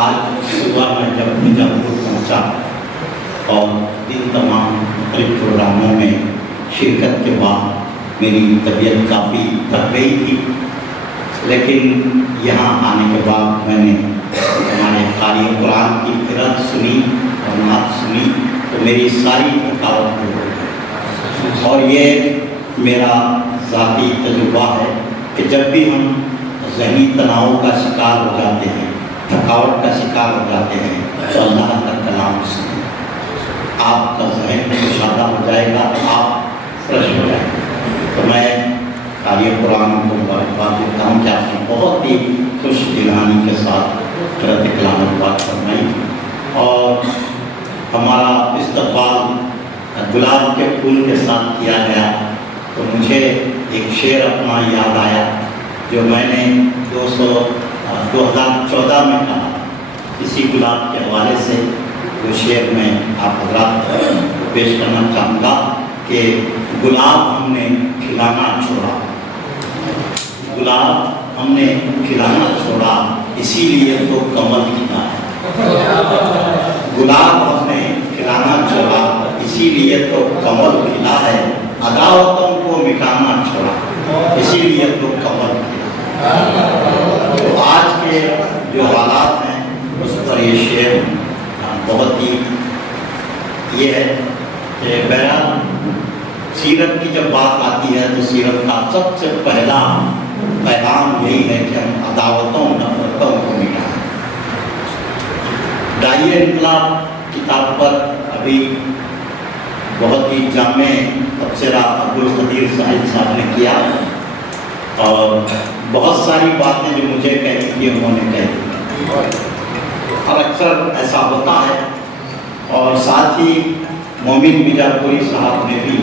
آج صبح میں جب مظفر پہنچا اور دن تمام مختلف پروگراموں میں شرکت کے بعد میری طبیعت کافی تھک گئی تھی، لیکن یہاں آنے کے بعد میں نے ہمارے قاری قرآن کی قرأت سنی اور نعت سنی تو میری ساری تھکاوٹ دور ہو گئی۔ اور یہ میرا ذاتی تجربہ ہے کہ جب بھی ہم ذہنی تناؤ کا شکار ہو جاتے ہیں، تھکاوٹ کا شکار ہو جاتے ہیں تو اللہ کا کلام سنیں، آپ کا ذہن کشادہ ہو جائے گا، آپ فریش ہو جائیں گے۔ تو میں قاری قرآن کو مبارکباد دیتا ہوں کہ آپ نے بہت ہی خوش دلانی کے ساتھ قرأت کلام پاک فرمائی اور ہمارا استقبال گلاب کے پھول کے ساتھ کیا گیا۔ تو مجھے ایک شعر اپنا یاد آیا جو میں نے 2014 میں کہا، اسی گلاب کے حوالے سے وہ شعر میں آپ حضرات کو پیش کرنا چاہوں گا کہ گلاب ہم نے کھلانا چھوڑا، گلاب ہم نے کھلانا چھوڑا اسی لیے تو کمل کھلا ہے، گلاب ہم نے کھلانا چھوڑا اسی لیے تو کمل کھلا ہے، عداوتوں کو مٹانا چھوڑا اسی لیے تو کمل کھلا ہے۔ تو آج کے جو حالات ہیں اس پر یہ شعر بہت ہی یہ ہے کہ بہرحال سیرت کی جب بات آتی ہے تو سیرت کا سب سے پہلا پیغام یہی ہے کہ ہم عداوتوں نفرتوں کو مٹائیں۔ داعیہ انقلاب کتاب پر ابھی بہت ہی جامع تبصرہ عبدالقدیر صاحب صاحب نے کیا اور بہت ساری باتیں جو مجھے کہی تھی انہوں نے کہی اور اکثر ایسا ہوتا ہے۔ اور ساتھ ہی مومن بیجاپوری صاحب نے بھی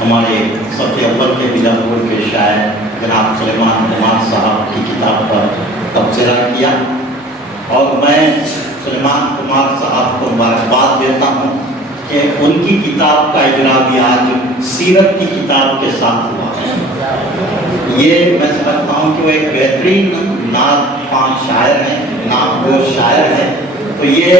ہمارے صف اول کے بیجاپور کے شاعر جناب سلیمان کمار صاحب کی کتاب پر تبصرہ کیا اور میں سلیمان کمار صاحب کو مبارکباد دیتا ہوں کہ ان کی کتاب کا اجرا بھی آج سیرت کی کتاب کے ساتھ ہوا ہے۔ یہ میں سمجھتا ہوں کہ وہ ایک بہترین نعت خوان شاعر ہیں، نعت گو شاعر ہیں، تو یہ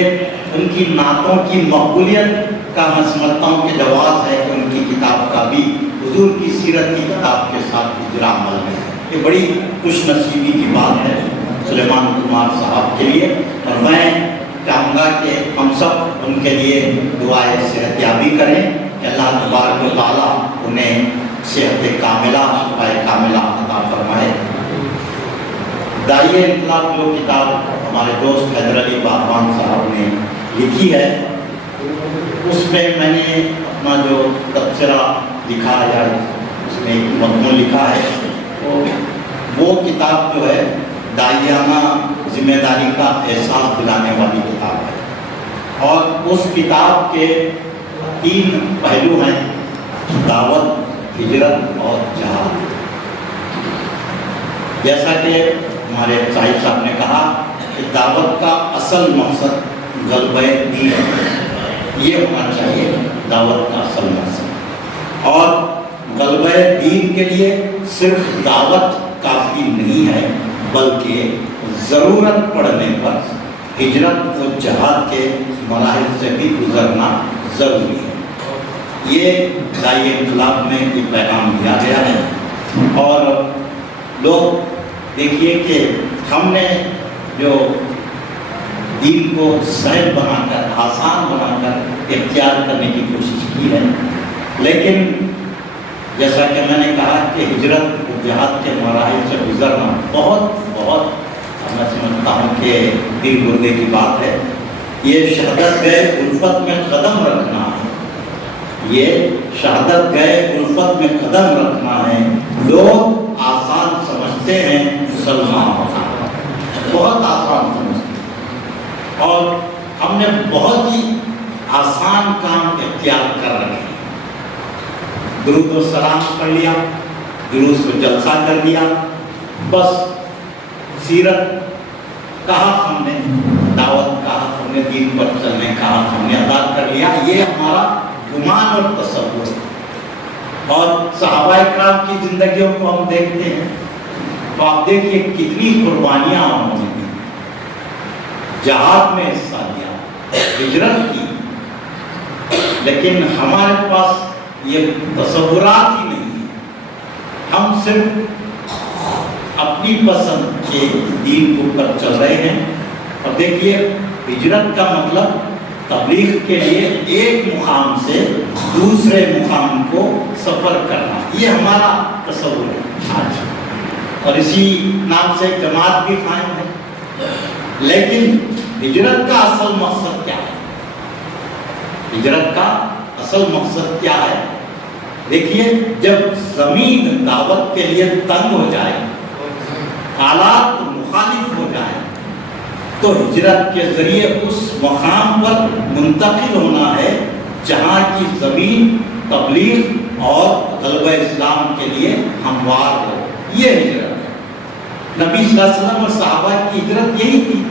ان کی نعتوں کی مقبولیت کا میں سمجھتا ہوں کہ جواز ہے کہ ان کی کتاب کا بھی حضور کی سیرت کی کتاب کے ساتھ اجرا عمل ہے۔ یہ بڑی خوش نصیبی کی بات ہے سلیمان کمار صاحب کے لیے اور میں چاہوں گا کہ ہم سب ان کے لیے دعائے صحت یابی کریں کہ اللہ تبارک و تعالیٰ انہیں صحت کاملہ شفاء کاملہ عطا فرمائے۔ داعیہ انقلاب جو کتاب ہمارے دوست حیدر علی باغبان صاحب نے لکھی ہے اس میں میں نے اپنا جو تبصرہ لکھا ہے اس میں ایک مضمون لکھا ہے تو وہ کتاب جو ہے داعیانہ ذمہ داری کا احساس دلانے والی کتاب ہے اور اس کتاب کے 3 پہلو ہیں: دعوت، ہجرت اور جہاد۔ جیسا کہ ہمارے صاحب صاحب نے کہا کہ دعوت کا اصل مقصد غلبہ دین یہ ہونا چاہیے، دعوت کا اصل مقصد، اور غلبہ دین کے لیے صرف دعوت کافی نہیں ہے بلکہ ضرورت پڑنے پر ہجرت و جہاد کے مراحل سے بھی گزرنا ضروری ہے۔ یہ داعیہ انقلاب میں یہ پیغام دیا گیا ہے اور لوگ دیکھیے کہ ہم نے جو دین کو سہل بنا کر، آسان بنا کر اختیار کرنے کی کوشش کی ہے، لیکن جیسا کہ میں نے کہا کہ ہجرت و جہاد کے مراحل سے گزرنا بہت میں سمجھتا ہوں کہ دل گردے کی بات ہے۔ یہ شہادت گئے الفت میں قدم رکھنا ہے، یہ شہادت گئے الفت میں قدم رکھنا ہے، لوگ آسان سمجھتے ہیں مسلمان ہونا، بہت آسان سمجھتے ہیں اور ہم نے بہت ہی آسان کام اختیار کر رکھے، درود و سلام پڑھ لیا، جلوس و جلسہ کر دیا، بس سیرت کہا ہم نے، دعوت کہا ہم نے، دین پر چلنے کہا ہم نے ادا کر لیا، یہ ہمارا گمان اور تصور ہے۔ اور صحابہ کرام کی زندگیوں کو ہم دیکھتے ہیں تو آپ دیکھیے کتنی قربانیاں انہوں نے دی، جہاد میں حصہ لیا، ہجرت کی، لیکن ہمارے پاس یہ تصورات ہی نہیں ہیں. ہم صرف اپنی پسند کے دین کے اوپر چل رہے ہیں. اور دیکھیے ہجرت کا مطلب تبلیغ کے لیے ایک مقام سے دوسرے مقام کو سفر کرنا، یہ ہمارا تصور ہے آج، اور اسی نام سے جماعت بھی قائم ہے. لیکن ہجرت کا اصل مقصد کیا ہے؟ ہجرت کا اصل مقصد کیا ہے؟ دیکھیے جب زمین دعوت کے لیے تنگ ہو جائے، حالات مخالف ہو جائیں، تو ہجرت کے ذریعے اس مقام پر منتقل ہونا ہے جہاں کی زمین تبلیغ اور غلبہ اسلام کے لیے ہموار ہو. یہ ہجرت ہے. نبی صلی اللہ علیہ وسلم اور صحابہ کی ہجرت یہی تھی.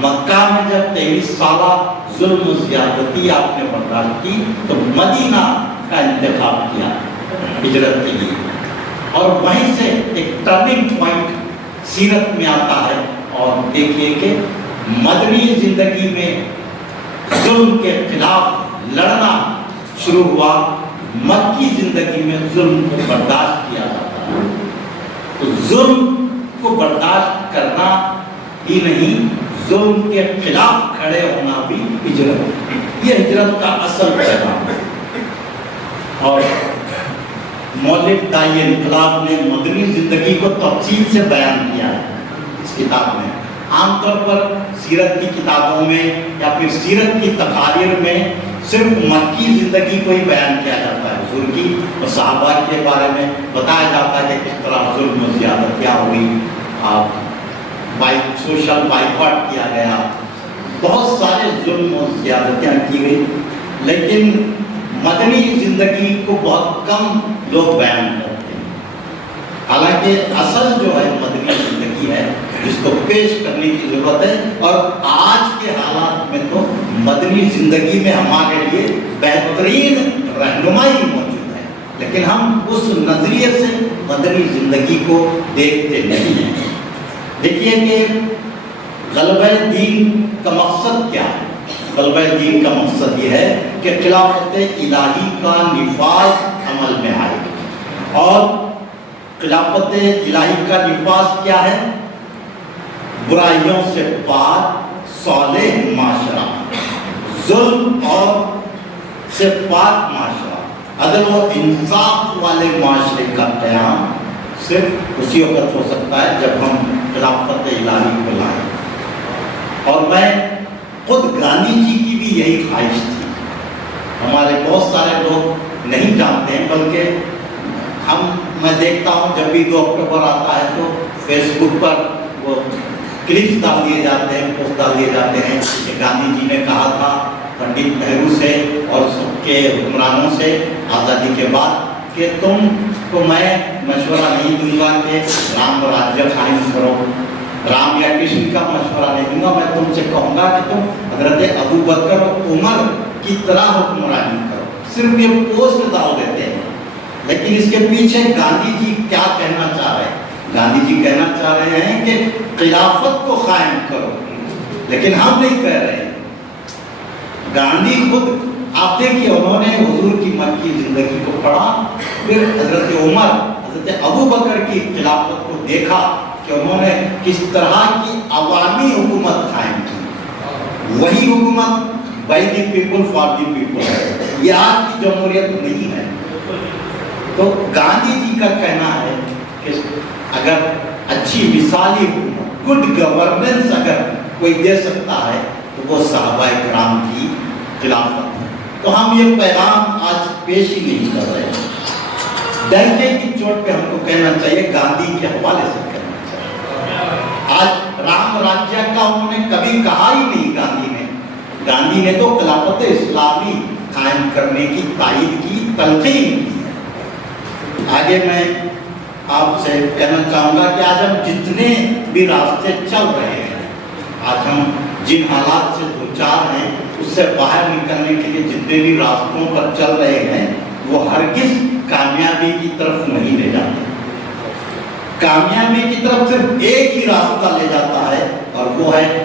مکہ میں جب 23 سالہ ظلم و زیادتی آپ نے برداشت کی تو مدینہ کا انتخاب کیا ہجرت کے لیے، اور وہیں سے ایک ٹرننگ پوائنٹ سیرت میں آتا ہے. اور دیکھیے کہ مدنی زندگی میں ظلم کے خلاف لڑنا شروع ہوا، مکی زندگی میں ظلم کو برداشت کیا جاتا ہے. تو ظلم کو برداشت کرنا ہی نہیں، ظلم کے خلاف کھڑے ہونا بھی ہجرت. یہ ہجرت کا اصل پیغام ہے. اور مولوی داعی انقلاب نے مدنی زندگی کو تفصیل سے بیان کیا ہے اس کتاب میں. عام طور پر سیرت کی کتابوں میں یا پھر سیرت کی تقاریر میں صرف مکی زندگی کو ہی بیان کیا جاتا ہے. حضور کی اور صحابہ کے بارے میں بتایا جاتا ہے کہ کس طرح ظلم و زیادتیاں ہوئی، سوشل بائیکاٹ کیا گیا، بہت سارے ظلم و زیادتیاں کی گئی. لیکن مدنی زندگی کو بہت کم لوگ بیان کرتے ہیں. حالانکہ اصل جو ہے مدنی زندگی ہے جس کو پیش کرنے کی ضرورت ہے. اور آج کے حالات میں تو مدنی زندگی میں ہمارے لیے بہترین رہنمائی موجود ہے، لیکن ہم اس نظریے سے مدنی زندگی کو دیکھتے نہیں ہیں. دیکھیے کہ غلبہ دین کا مقصد کیا ہے؟ غلبہ دین کا مقصد یہ ہے کہ خلافت الہی کا نفاذ عمل میں آئے. اور خلافت الہی کا نفاذ کیا ہے؟ برائیوں سے پاک صالح معاشرہ، ظلم اور سے پاک معاشرہ، عدل و انصاف والے معاشرے کا قیام صرف اسی وقت ہو سکتا ہے جب ہم خلافت الہی کو لائیں. اور میں خود گاندھی جی کی بھی یہی خواہش تھی. ہمارے بہت سارے لوگ نہیں جانتے ہیں، بلکہ میں دیکھتا ہوں جب بھی 2 اکتوبر آتا ہے تو فیس بک پر وہ کلپس ڈال دیے جاتے ہیں، پوسٹ ڈال دیے جاتے ہیں کہ گاندھی جی نے کہا تھا پنڈت نہرو سے اور سب کے حکمرانوں سے آزادی کے بعد کہ تم کو میں مشورہ نہیں دوں گا کہ رام راجیہ قائم کرو، رام یا کشن کا مشورہ نہیں دوں گا. میں تم سے کہوں گا کہ تم حضرت ابو بکر اور عمر کی طرح حکمرانی کرو. صرف یہ پوسٹ ڈال دیتے ہیں، لیکن اس کے پیچھے گاندھی جی کیا کہنا چاہ رہے ہیں؟ گاندھی جی کہنا چاہ رہے ہیں کہ خلافت کو قائم کرو، لیکن ہم نہیں کہہ رہے ہیں. گاندھی خود آپ دیکھیے انہوں نے حضور کی مکی زندگی کو پڑھا، پھر حضرت عمر حضرت ابو بکر کی خلافت کو دیکھا کہ انہوں نے کس طرح کی عوامی حکومت قائم کی. وہی حکومت by the people for the people ہے. یہ آج کی جمہوریت نہیں ہے. تو گاندھی جی کا کہنا ہے کہ اگر اچھی مثالی حکومت، گڈ گورننس اگر کوئی دے سکتا ہے تو وہ صحابہ کرام کی خلافت ہے. تو ہم یہ پیغام آج پیش ہی نہیں کر رہے ہیں. ڈنکے کی چوٹ پہ ہم کو کہنا چاہیے، گاندھی کے حوالے سے کہنا چاہیے. آج رام راجیہ کا انہوں نے کبھی کہا ہی نہیں. گاندھی نے تو خلافت اسلامی قائم کرنے کی تائید کی، تلقین کی. آگے میں آپ سے کہنا چاہوں گا کہ آج ہم جتنے بھی راستے چل رہے ہیں، آج ہم جن حالات سے دوچار ہیں اس سے باہر نکلنے کے لیے جتنے بھی راستوں پر چل رہے ہیں وہ ہرگز کامیابی کی طرف نہیں لے جاتے. کامیابی کی طرف صرف ایک ہی راستہ لے جاتا ہے اور وہ ہے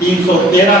313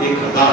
1000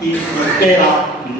313